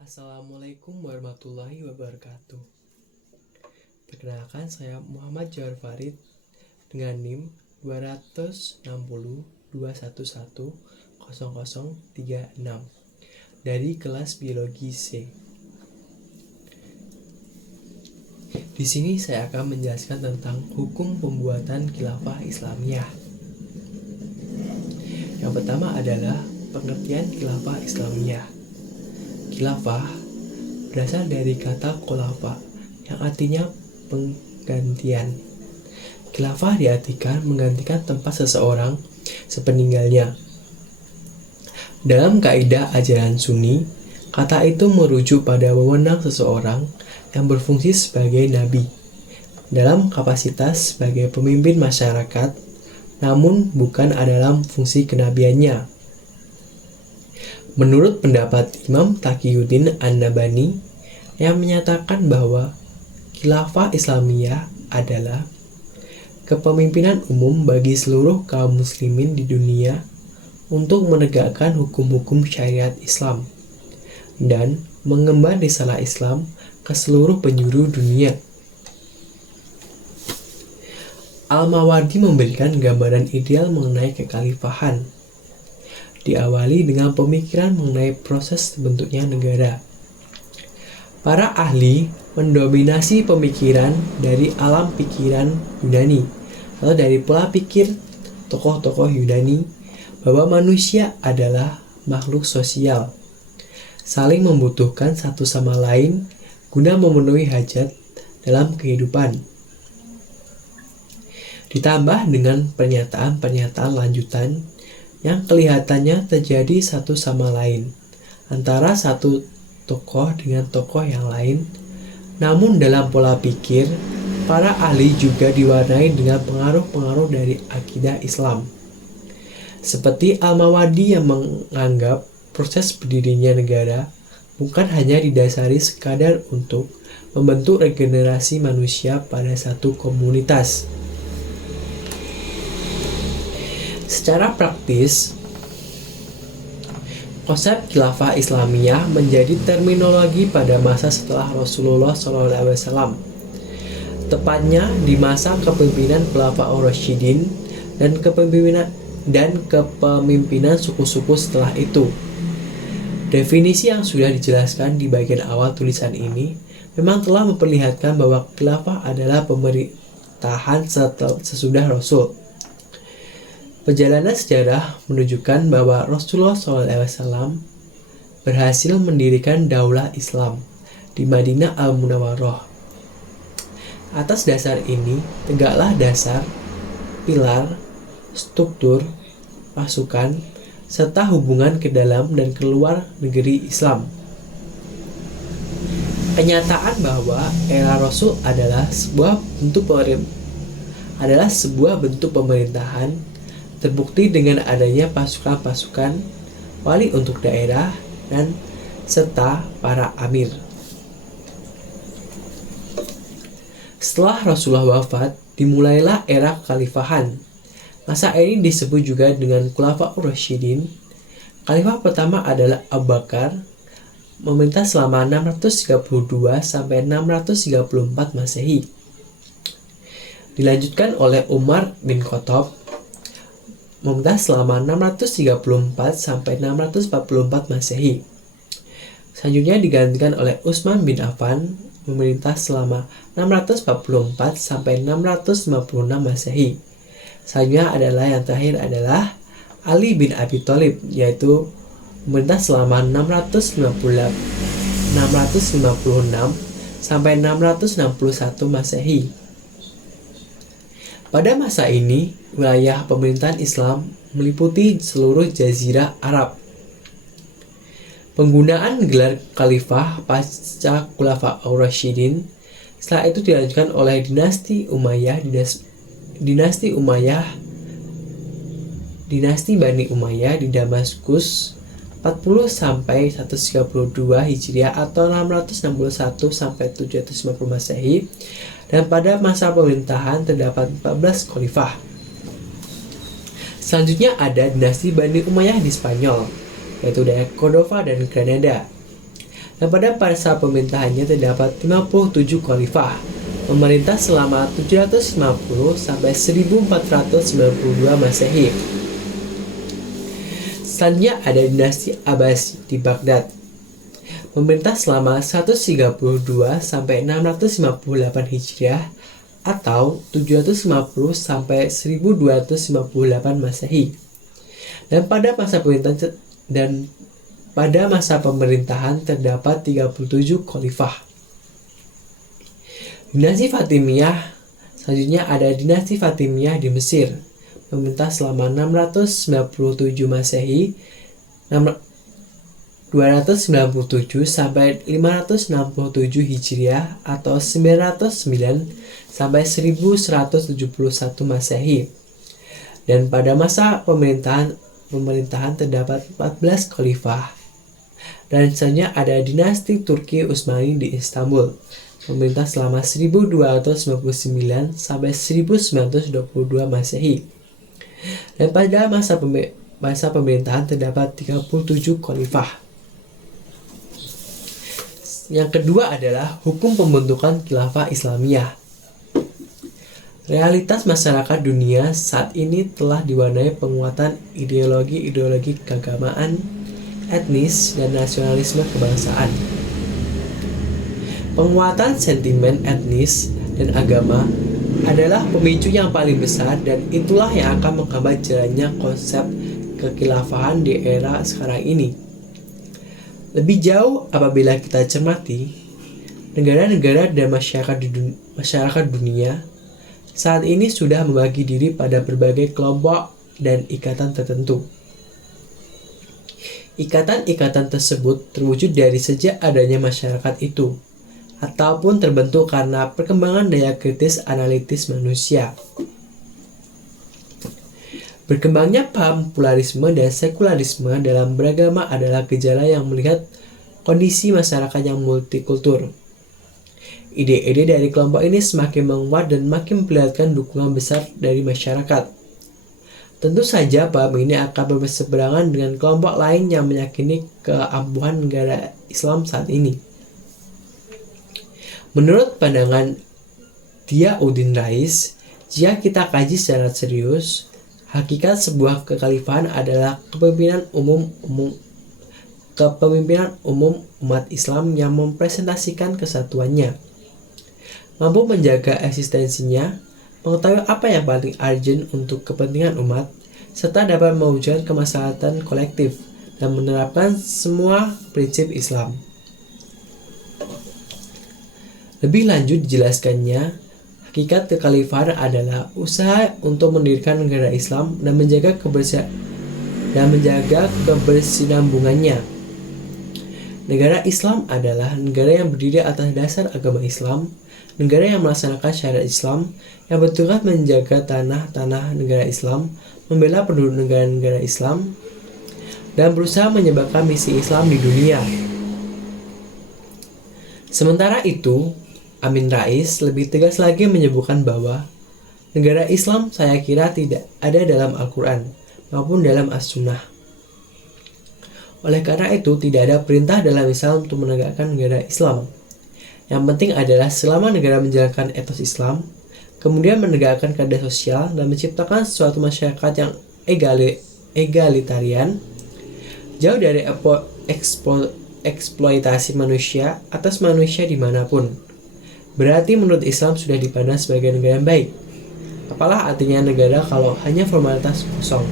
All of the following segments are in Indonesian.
Assalamualaikum warahmatullahi wabarakatuh. Perkenalkan, saya Muhammad Johar Farid dengan NIM 26021100036 dari kelas biologi C. Di sini saya akan menjelaskan tentang hukum pembuatan khilafah Islamiyah. Yang pertama adalah pengertian khilafah Islamiyah. Khilafah berasal dari kata khulafa yang artinya penggantian. Khilafah diartikan menggantikan tempat seseorang sepeninggalnya. Dalam kaidah ajaran Sunni, kata itu merujuk pada wewenang seseorang yang berfungsi sebagai nabi dalam kapasitas sebagai pemimpin masyarakat, namun bukan dalam fungsi kenabiannya. Menurut pendapat Imam Taqiyuddin An-Nabhani yang menyatakan bahwa khilafah Islamiyah adalah kepemimpinan umum bagi seluruh kaum muslimin di dunia untuk menegakkan hukum-hukum syariat Islam dan mengemban risalah Islam ke seluruh penjuru dunia. Al-Mawardi memberikan gambaran ideal mengenai kekhalifahan. Diawali dengan pemikiran mengenai proses terbentuknya negara. Para ahli mendominasi pemikiran dari alam pikiran Yunani atau dari pola pikir tokoh-tokoh Yunani bahwa manusia adalah makhluk sosial, saling membutuhkan satu sama lain guna memenuhi hajat dalam kehidupan. Ditambah dengan pernyataan-pernyataan lanjutan yang kelihatannya terjadi satu sama lain antara satu tokoh dengan tokoh yang lain. Namun dalam pola pikir, para ahli juga diwarnai dengan pengaruh-pengaruh dari akidah Islam. Seperti Al-Mawardi yang menganggap proses berdirinya negara bukan hanya didasari sekadar untuk membentuk regenerasi manusia pada satu komunitas. Secara praktis, konsep khilafah Islamiyah menjadi terminologi pada masa setelah Rasulullah SAW, tepatnya di masa kepemimpinan Khulafaur Rasyidin dan kepemimpinan suku-suku setelah itu. Definisi yang sudah dijelaskan di bagian awal tulisan ini memang telah memperlihatkan bahwa khilafah adalah pemerintahan sesudah Rasul. Perjalanan sejarah menunjukkan bahwa Rasulullah SAW berhasil mendirikan daulah Islam di Madinah Al-Munawwarah. Atas dasar ini, tegaklah dasar, pilar, struktur, pasukan, serta hubungan ke dalam dan keluar negeri Islam. Kenyataan bahwa era Rasul adalah sebuah bentuk pemerintahan terbukti dengan adanya pasukan-pasukan wali untuk daerah dan serta para amir. Setelah Rasulullah wafat, dimulailah era kekhalifahan. Masa ini disebut juga dengan Khulafaur Rasyidin. Khalifah pertama adalah Abu Bakar, memerintah selama 632 sampai 634 Masehi. Dilanjutkan oleh Umar bin Khattab, memerintah selama 634 sampai 644 Masehi. Selanjutnya digantikan oleh Utsman bin Affan, memerintah selama 644 sampai 656 Masehi. Selanjutnya yang terakhir adalah Ali bin Abi Thalib, yaitu memerintah selama 656 sampai 661 Masehi. Pada masa ini, wilayah pemerintahan Islam meliputi seluruh jazirah Arab. Penggunaan gelar khalifah pasca Khulafaur Rasyidin setelah itu dilanjutkan oleh dinasti Bani Umayyah di Damaskus 40 sampai 132 Hijriah atau 661 sampai 750 Masehi. Dan pada masa pemerintahan terdapat 14 khalifah. Selanjutnya ada dinasti Bani Umayyah di Spanyol, yaitu daerah Cordova dan Granada. Dan pada masa pemerintahannya terdapat 57 khalifah, memerintah selama 750 sampai 1492 Masehi. Selanjutnya ada dinasti Abbasi di Baghdad, memerintah selama 132 sampai 658 Hijriah atau 750 sampai 1258 Masehi. Dan pada masa pemerintahan terdapat 37 khalifah. Dinasti Fatimiyah. Selanjutnya ada dinasti Fatimiyah di Mesir, memerintah selama 697 Masehi 297 sampai 567 Hijriah atau 909 sampai 1171 Masehi. Dan pada masa pemerintahan terdapat 14 khalifah. Dan selanjutnya ada dinasti Turki Utsmani di Istanbul, memerintah selama 1299 sampai 1922 Masehi. Dan pada masa pemerintahan terdapat 37 khalifah. Yang kedua adalah hukum pembentukan khilafah Islamiyah. Realitas masyarakat dunia saat ini telah diwarnai penguatan ideologi-ideologi keagamaan, etnis, dan nasionalisme kebangsaan. Penguatan sentimen etnis dan agama adalah pemicu yang paling besar, dan itulah yang akan menghambat jalannya konsep kekhilafahan di era sekarang ini. Lebih jauh apabila kita cermati, negara-negara dan masyarakat dunia saat ini sudah membagi diri pada berbagai kelompok dan ikatan tertentu. Ikatan-ikatan tersebut terwujud dari sejak adanya masyarakat itu, ataupun terbentuk karena perkembangan daya kritis analitis manusia. Berkembangnya paham pluralisme dan sekularisme dalam beragama adalah gejala yang melihat kondisi masyarakat yang multikultur. Ide-ide dari kelompok ini semakin menguat dan makin memperlihatkan dukungan besar dari masyarakat. Tentu saja paham ini akan berseberangan dengan kelompok lain yang meyakini keampuhan negara Islam saat ini. Menurut pandangan Diauddin Rais, jika kita kaji secara serius, hakikat sebuah kekhalifahan adalah kepemimpinan umum umat Islam yang mempresentasikan kesatuannya, mampu menjaga eksistensinya, mengetahui apa yang paling urgent untuk kepentingan umat, serta dapat mewujudkan kemaslahatan kolektif dan menerapkan semua prinsip Islam. Lebih lanjut dijelaskannya, hakikat kekhalifahan adalah usaha untuk mendirikan negara Islam dan menjaga kebersinambungannya. Negara Islam adalah negara yang berdiri atas dasar agama Islam, negara yang melaksanakan syariat Islam, yang bertugas menjaga tanah-tanah negara Islam, membela penduduk negara-negara Islam, dan berusaha menyebarkan misi Islam di dunia. Sementara itu, Amin Rais lebih tegas lagi menyebutkan bahwa negara Islam saya kira tidak ada dalam Al-Quran maupun dalam As-Sunnah. Oleh karena itu, tidak ada perintah dalam Islam untuk menegakkan negara Islam. Yang penting adalah selama negara menjalankan etos Islam, kemudian menegakkan keadilan sosial dan menciptakan suatu masyarakat yang egalitarian, jauh dari eksploitasi manusia atas manusia dimanapun. Berarti menurut Islam sudah dipandang sebagai negara yang baik. Apalah artinya negara kalau hanya formalitas kosong?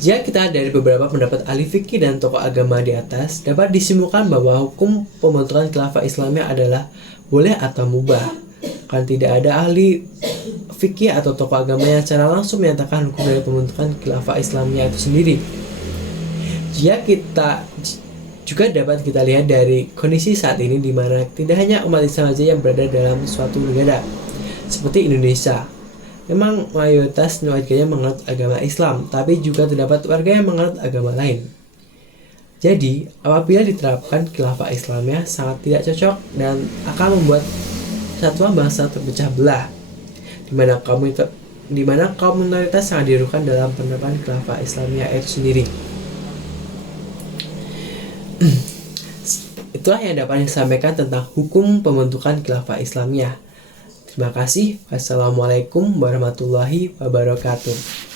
Jika kita dari beberapa pendapat ahli fikih dan tokoh agama di atas, dapat disimpulkan bahwa hukum pembentukan khilafah Islamiyah adalah boleh atau mubah. Kan tidak ada ahli fikih atau tokoh agama yang secara langsung menyatakan hukum dari pembentukan khilafah Islamiyah itu sendiri. Juga dapat kita lihat dari kondisi saat ini di mana tidak hanya umat Islam saja yang berada dalam suatu negara seperti Indonesia. Memang mayoritas warganya menganut agama Islam, tapi juga terdapat warga yang menganut agama lain. Jadi, apabila diterapkan khilafah Islamiyah sangat tidak cocok dan akan membuat kesatuan bangsa terpecah belah, di mana kaum minoritas sangat dirugikan dalam penerapan khilafah Islamiyah itu sendiri. Itulah yang dapat disampaikan tentang hukum pembentukan khilafah Islamiyah. Terima kasih. Wassalamualaikum warahmatullahi wabarakatuh.